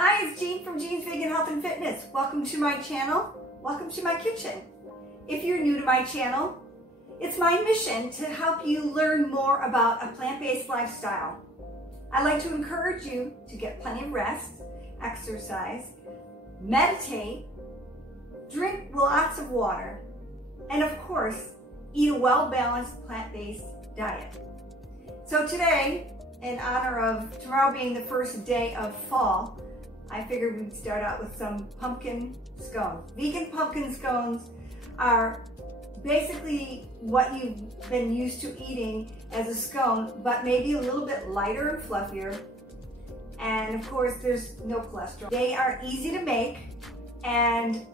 Hi, it's Jean from Jean's Vegan Health and Fitness. Welcome to my channel. Welcome to my kitchen. If you're new to my channel, it's my mission to help you learn more about a plant-based lifestyle. I like to encourage you to get plenty of rest, exercise, meditate, drink lots of water, and of course, eat a well-balanced plant-based diet. So today, in honor of tomorrow being the first day of fall, I figured we'd start out with some pumpkin scones. Vegan pumpkin scones are basically what you've been used to eating as a scone, but maybe a little bit lighter and fluffier. And of course, there's no cholesterol. They are easy to make and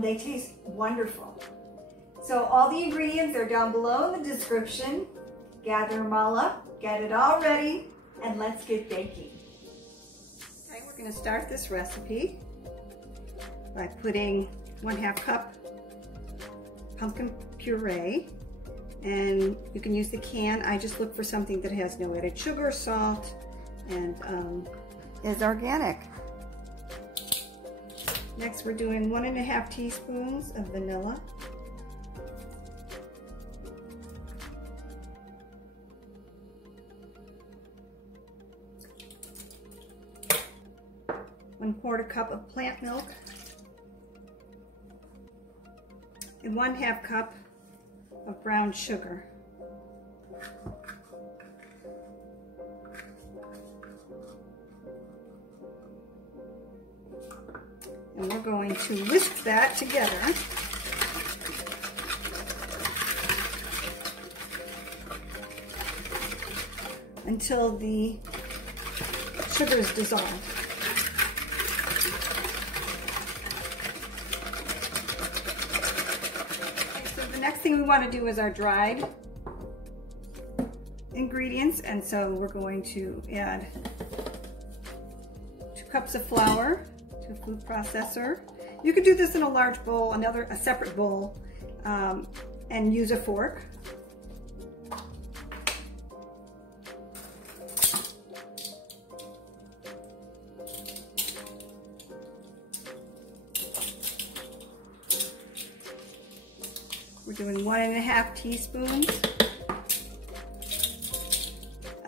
they taste wonderful. So all the ingredients are down below in the description. Gather them all up, get it all ready, and let's get baking. Okay, we're going to start this recipe by putting 1/2 cup pumpkin puree, and you can use the can. I just look for something that has no added sugar, salt, and is organic. Next, we're doing 1½ teaspoons of vanilla. One-quarter cup of plant milk, and 1/2 cup of brown sugar. And we're going to whisk that together until the sugar is dissolved. The next thing we want to do is our dried ingredients, and so we're going to add 2 cups of flour to a food processor. You could do this in a large bowl, a separate bowl, and use a fork. We're doing 1½ teaspoons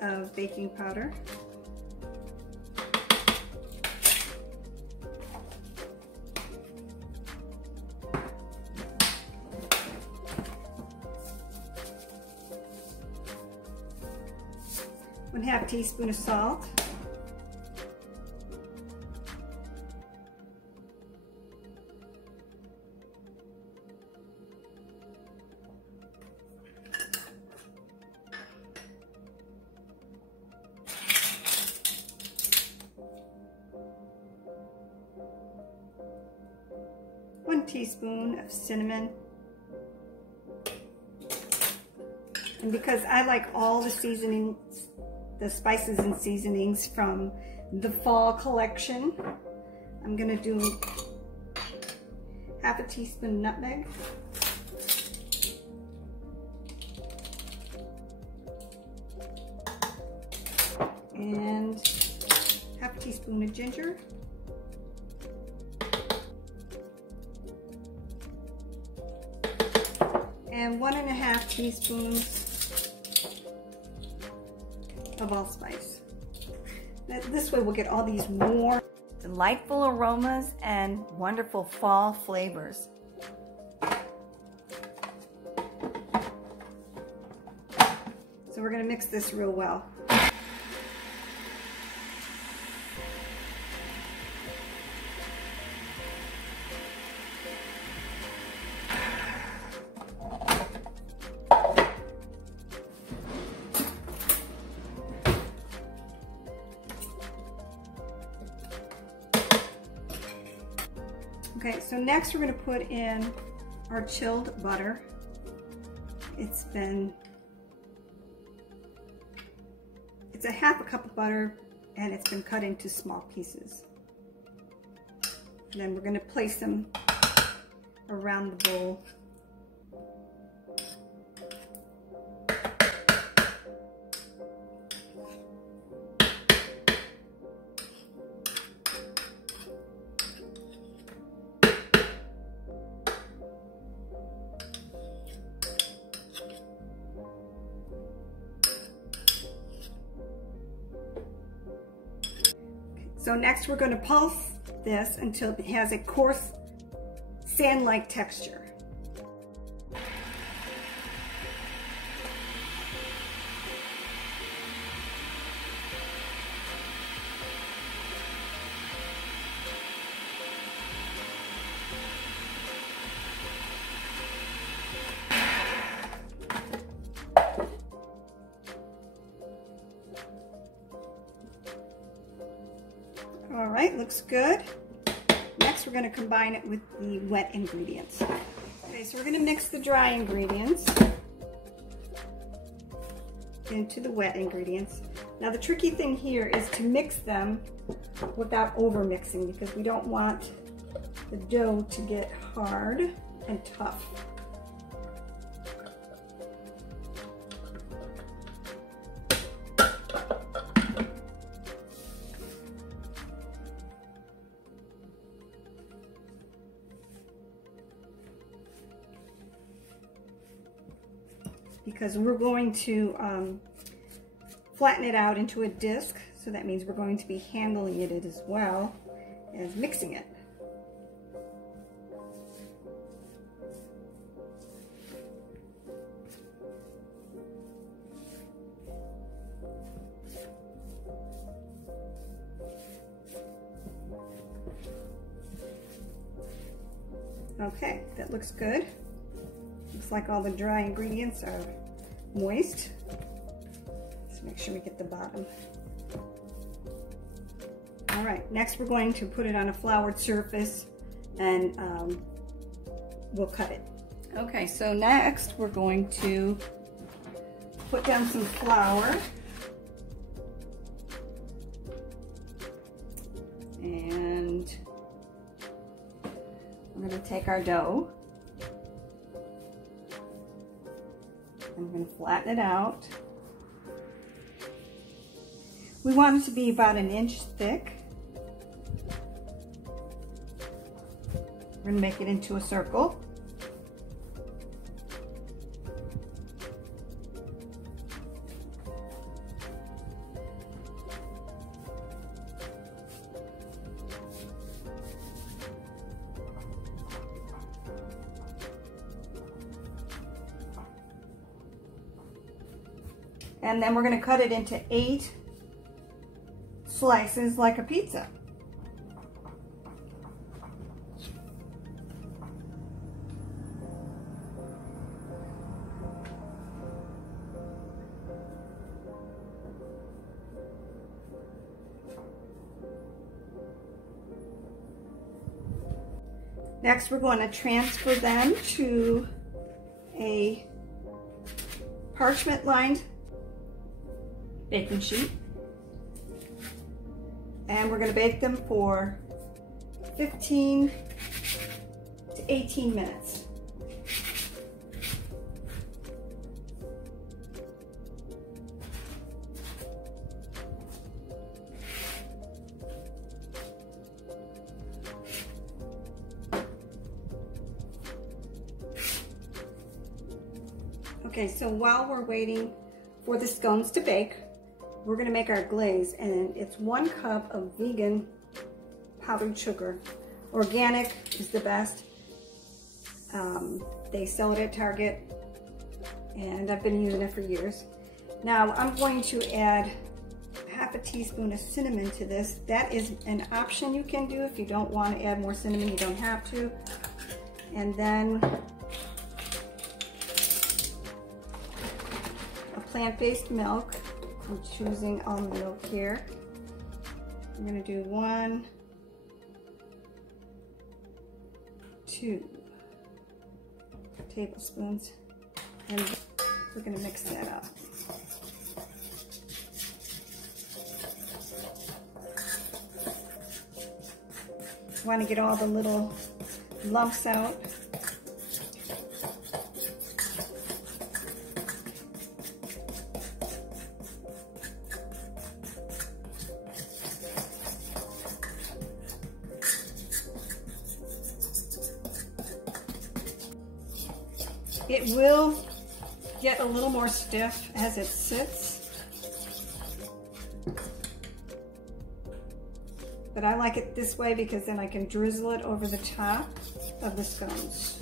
of baking powder. ½ teaspoon of salt. One teaspoon of cinnamon. And because I like all the seasonings, the spices and seasonings from the fall collection, I'm gonna do ½ teaspoon nutmeg. And ½ teaspoon of ginger. And 1½ teaspoons of allspice. This way we'll get all these warm, delightful aromas and wonderful fall flavors. So we're going to mix this real well. Okay, so next we're going to put in our chilled butter. It's a ½ cup of butter, and it's been cut into small pieces. And then we're going to place them around the bowl. So next we're going to pulse this until it has a coarse sand-like texture. All right, looks good. Next, we're going to combine it with the wet ingredients. Okay, so we're going to mix the dry ingredients into the wet ingredients. Now, the tricky thing here is to mix them without over mixing, because we don't want the dough to get hard and tough. Because we're going to flatten it out into a disc, so that means we're going to be handling it as well as mixing it. Okay, that looks good. Looks like all the dry ingredients are moist. Let's make sure we get the bottom. All right, next we're going to put it on a floured surface and we'll cut it. Okay, so next we're going to put down some flour. And we're going to take our dough. I'm going to flatten it out. We want it to be about 1 inch thick. We're going to make it into a circle. And then we're going to cut it into 8 slices like a pizza. Next, we're going to transfer them to a parchment-lined baking sheet, and we're going to bake them for 15 to 18 minutes. Okay, so while we're waiting for the scones to bake, we're going to make our glaze, and it's 1 cup of vegan powdered sugar. Organic is the best. They sell it at Target, and I've been using it for years. Now I'm going to add 1/2 teaspoon of cinnamon to this. That is an option you can do. If you don't want to add more cinnamon, you don't have to. And then a plant-based milk. I'm choosing almond milk here. I'm going to do 1, 2 tablespoons, and we're going to mix that up. Want to get all the little lumps out. It will get a little more stiff as it sits. But I like it this way because then I can drizzle it over the top of the scones.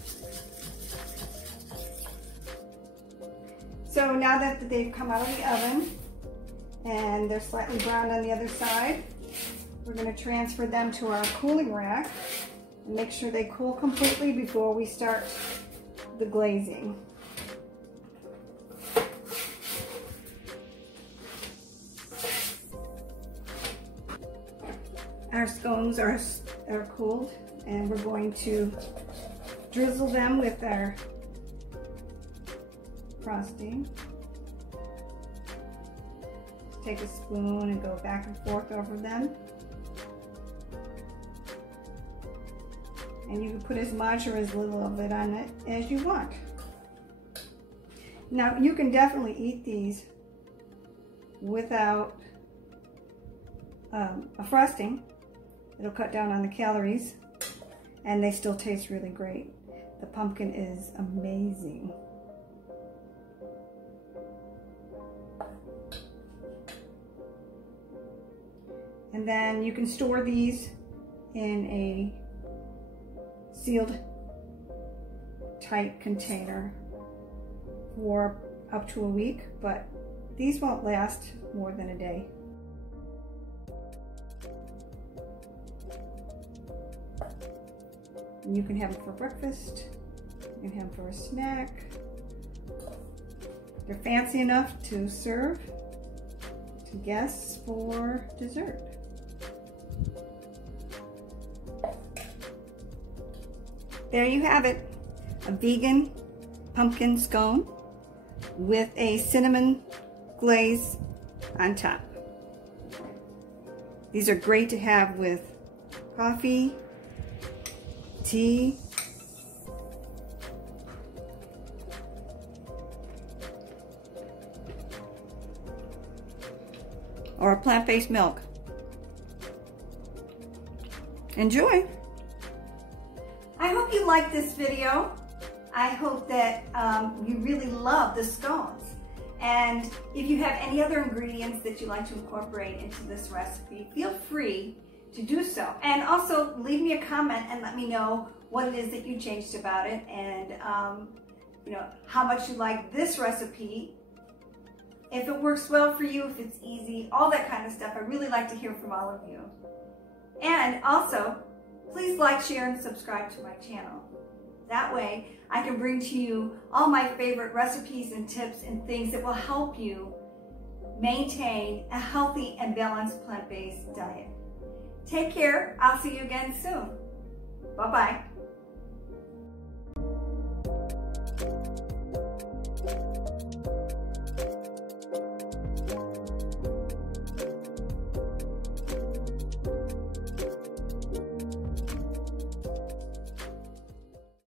So now that they've come out of the oven and they're slightly browned on the other side, we're going to transfer them to our cooling rack and make sure they cool completely before we start the glazing. Our scones are cooled, and we're going to drizzle them with our frosting. Take a spoon and go back and forth over them. And you can put as much or as little of it on it as you want. Now, you can definitely eat these without a frosting. It'll cut down on the calories, and they still taste really great. The pumpkin is amazing. And then you can store these in a sealed tight container for up to a week, but these won't last more than a day. And you can have them for breakfast, you can have them for a snack. They're fancy enough to serve to guests for dessert. There you have it, a vegan pumpkin scone with a cinnamon glaze on top. These are great to have with coffee, tea, or a plant-based milk. Enjoy! I hope you liked this video. I hope that you really love the scones. And if you have any other ingredients that you'd like to incorporate into this recipe, feel free to do so. And also leave me a comment and let me know what it is that you changed about it, and you know, how much you like this recipe, if it works well for you, if it's easy, all that kind of stuff. I really like to hear from all of you. And also, please like, share, and subscribe to my channel. That way, I can bring to you all my favorite recipes and tips and things that will help you maintain a healthy and balanced plant-based diet. Take care. I'll see you again soon. Bye-bye.